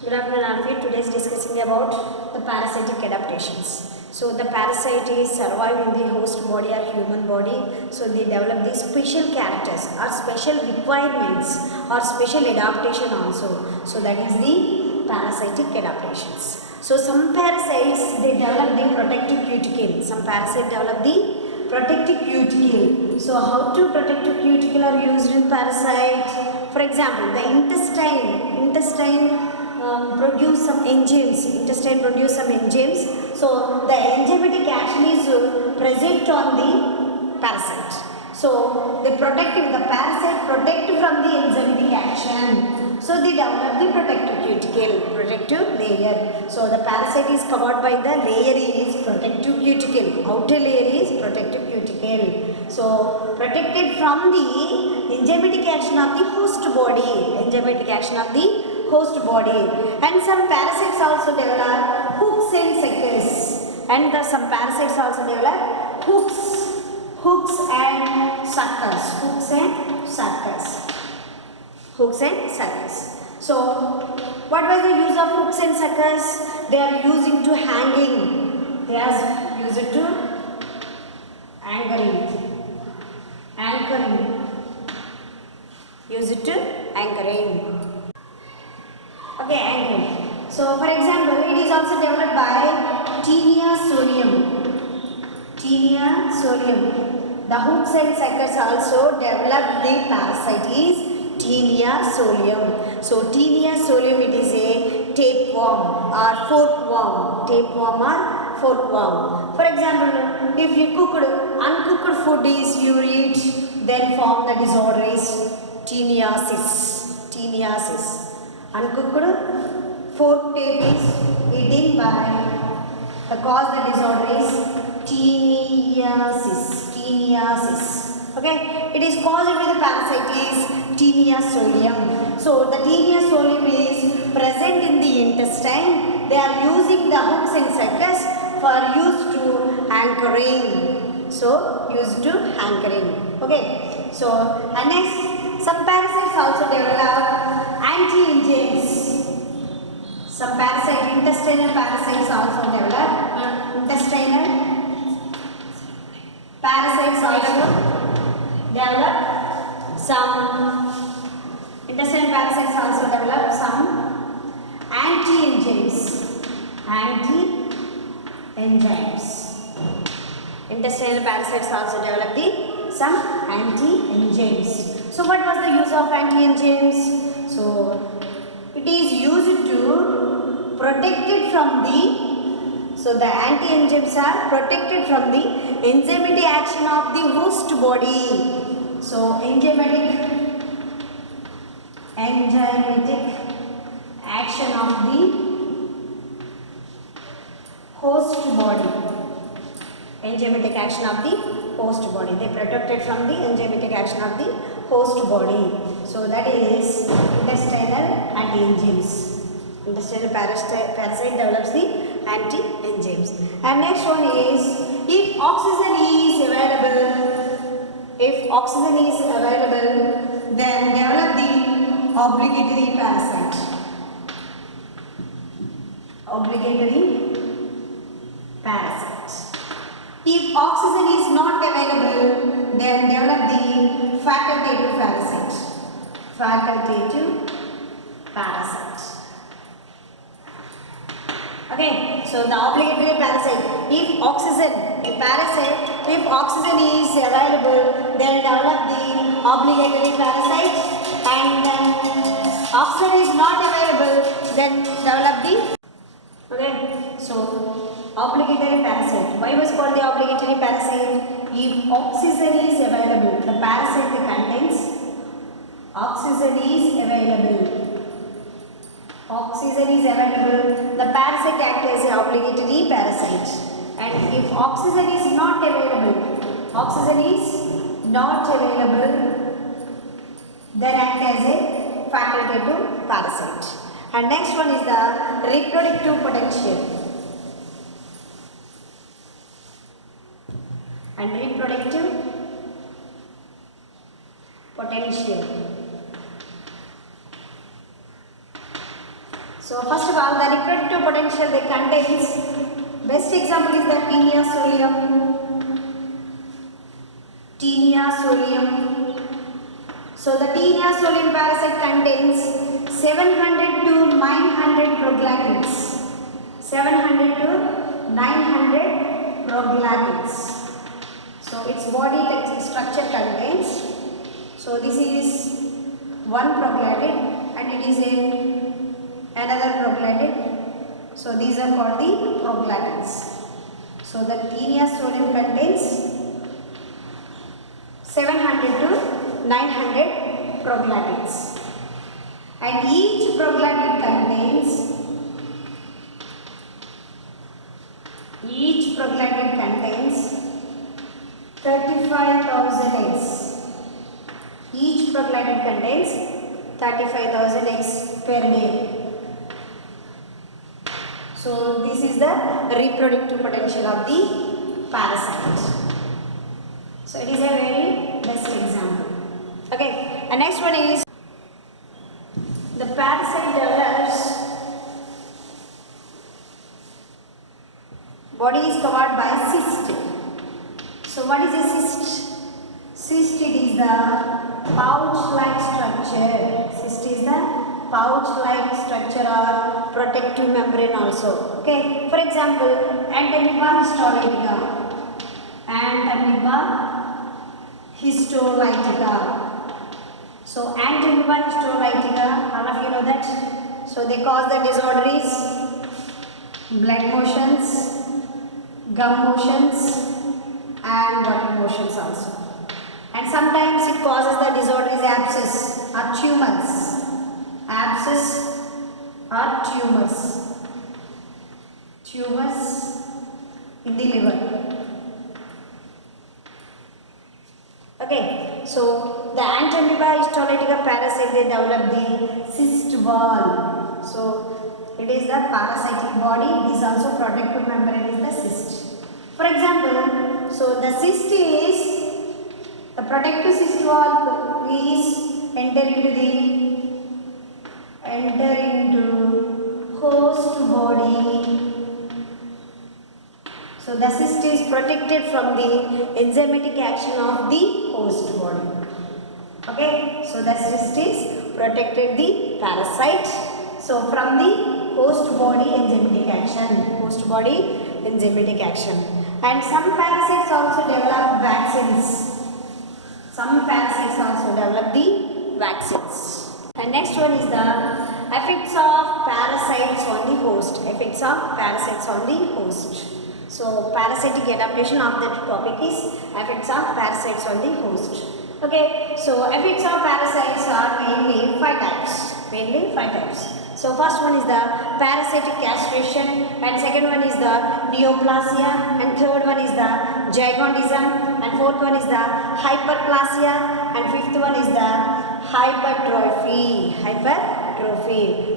Good afternoon, all of you. Today is discussing about the parasitic adaptations. So the parasite is survive in the host body or human body. So they develop these special characters or special requirements or special adaptation also. So that is the parasitic adaptations. So some parasites they develop the protective cuticle. Some parasites develop the protective cuticle. So how to protective cuticle are used in parasite? For example, the intestine produce some enzymes. Intestine produce some enzymes. So the enzymatic action is present on the parasite. So they the parasite protect from the enzymatic action. So they develop the protective cuticle, protective layer. So the parasite is covered by the layer is protective cuticle. Outer layer is protective cuticle. So protected from the enzymatic action of the host body. Enzymatic action of the host body. And some parasites also develop hooks and suckers. And some parasites also develop hooks and suckers. Hooks and suckers. So what was the use of hooks and suckers? They are using to hanging. They are used to anchoring. Use it to anchoring. Okay, anchoring. So for example, it is also developed by Taenia solium. The hooks and suckers also develop the parasite is Taenia solium. So Taenia solium it is a tapeworm or forkworm. For example, if you uncooked food is you eat, then form the disorder is teniasis. Uncooked fork tape is eaten by the cause the disorder is teniasis. Okay, it is caused with the parasite is Taenia solium. So the Taenia solium is present in the intestine. They are using the hooks and suckers for use to anchoring. Okay, so and next some parasites also develop anti-enzymes. Some intestinal parasites also develop. Intestinal parasites also develop some anti-enzymes. Intestinal parasites also develop some anti-enzymes. So what was the use of anti-enzymes? So it is used to protect it from the anti-enzymes are protected from the enzymatic action of the host body. So enzymatic action of the host body. Enzymatic action of the host body. They protected from the enzymatic action of the host body. So that is intestinal anti-enzymes. Intestinal parasite develops the anti-enzymes. And next one is if oxygen is available, then develop the obligatory parasite. If oxygen is not available, then develop the facultative parasite. Okay, so the obligatory parasite. If oxygen is available, then develop the obligatory parasite. And oxygen is not available, then develop the obligatory parasite. Why was called the obligatory parasite? If oxygen is available, the parasite contains oxygen is available, the parasite acts as an obligatory parasite. And if oxygen is not available, then act as a facultative parasite. And next one is the reproductive potential. So first of all, the reproductive potential they contains, best example is the Taenia solium. Taenia solium. So the Taenia solium parasite contains 700 to 900 proglandins. 700 to 900 proglandins. So its body structure contains. So this is one proglandin and it is another proglandin. So these are called the proglandins. So the Taenia solium contains 700 to 900 proglandins. And each proglandin contains 35,000 eggs. Each proglandin contains 35,000 eggs per day. So this is the reproductive potential of the parasite. So it is a very best example. Okay, and next one is the parasite develops. Body is covered by cyst. So what is a cyst? Cyst, it is the pouch-like structure. Cyst is the pouch-like structure or protective membrane also. Okay. For example, Entamoeba histolytica. Entamoeba histolytica. So Entamoeba histolytica, all of you know that. So they cause the disorders, blood motions, gum motions and water motions also. And sometimes it causes the disorders abscess or tumors. Abscess or tumors. Tumors in the liver. Okay, so the Entamoeba histolytica parasite, they develop the cyst wall. So it is the parasitic body. It is also protective membrane is the cyst. For example, so the cyst is the protective cyst wall is enter into host body. So the cyst is protected from the enzymatic action of the host body. Okay, so the cyst is protected the parasite. So from the host body enzymatic action. And some parasites also develop vaccines. Some parasites also develop the vaccines. And next one is the effects of parasites on the host. Effects of parasites on the host. So parasitic adaptation of that topic is effects of parasites on the host. Okay, so effects of parasites are mainly five types. So first one is the parasitic castration, and second one is the neoplasia, and third one is the gigantism, and fourth one is the hyperplasia, and fifth one is the hypertrophy.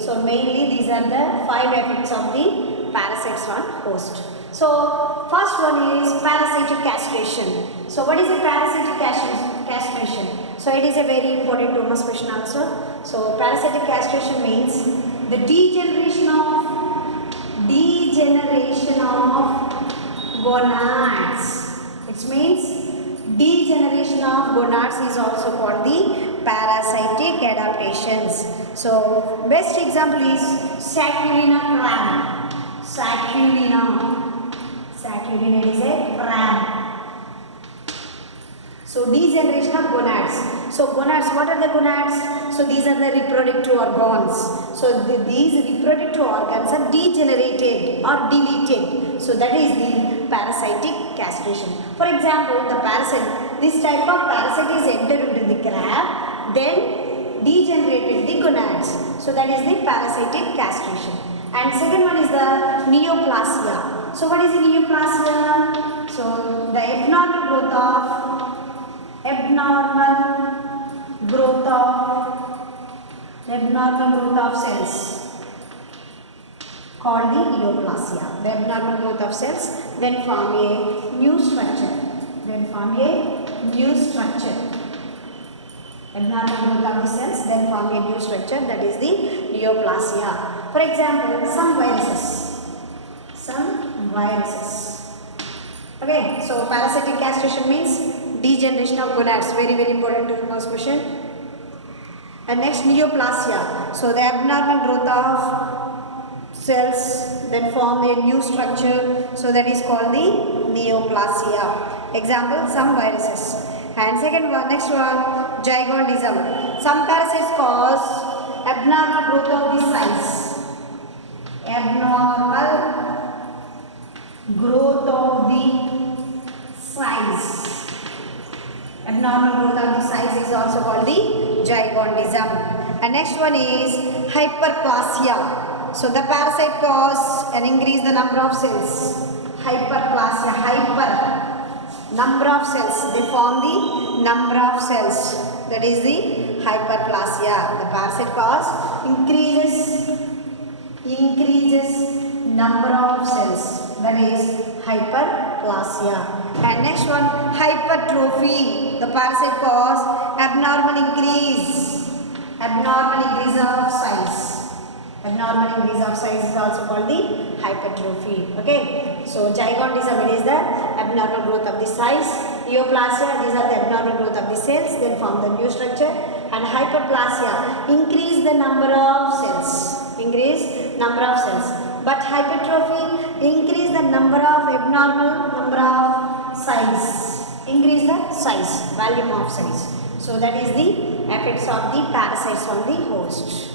So mainly these are the five effects of the parasites on host. So first one is parasitic castration. So what is a parasitic castration? So it is a very important Thomas question also. So parasitic castration means the degeneration of gonads. It means degeneration of gonads is also called the parasitic adaptations. So best example is Sacculina crab. Sacculina is a crab. So degeneration of gonads. So gonads, what are the gonads? So these are the reproductive organs. So these reproductive organs are degenerated or deleted. So that is the parasitic castration. For example, the parasite, this type of parasite is entered into the crab, then degenerated the gonads. So that is the parasitic castration. And second one is the neoplasia. So what is the neoplasia? So the abnormal growth of cells called the neoplasia. The abnormal growth of cells then form a new structure. Abnormal growth of the cells then form a new structure, that is the neoplasia. For example, some viruses. Okay, so parasitic castration means degeneration of gonads. Very important to the first question. And next, neoplasia. So the abnormal growth of cells then form a new structure. So that is called the neoplasia. Example, some viruses. And second one, next one, zygotism. Some parasites cause abnormal growth of the size. Abnormal growth of the size. Abnormal growth of the size is also called the zygotism. And next one is hyperplasia. So the parasite cause and increase the number of cells. Hyperplasia, number of cells. They form the number of cells. That is the hyperplasia. The parasite cause increases number of cells. That is hyperplasia. And next one, hypertrophy. The parasite cause abnormal increase of size. Abnormal increase of size is also called the hypertrophy. Okay. So zygotism, it is the abnormal growth of the size. Neoplasia, these are the abnormal growth of the cells, then form the new structure. And hyperplasia, increase the number of cells. But hypertrophy, increase the number of size. Increase the size, volume of size. So that is the effects of the parasites on the host.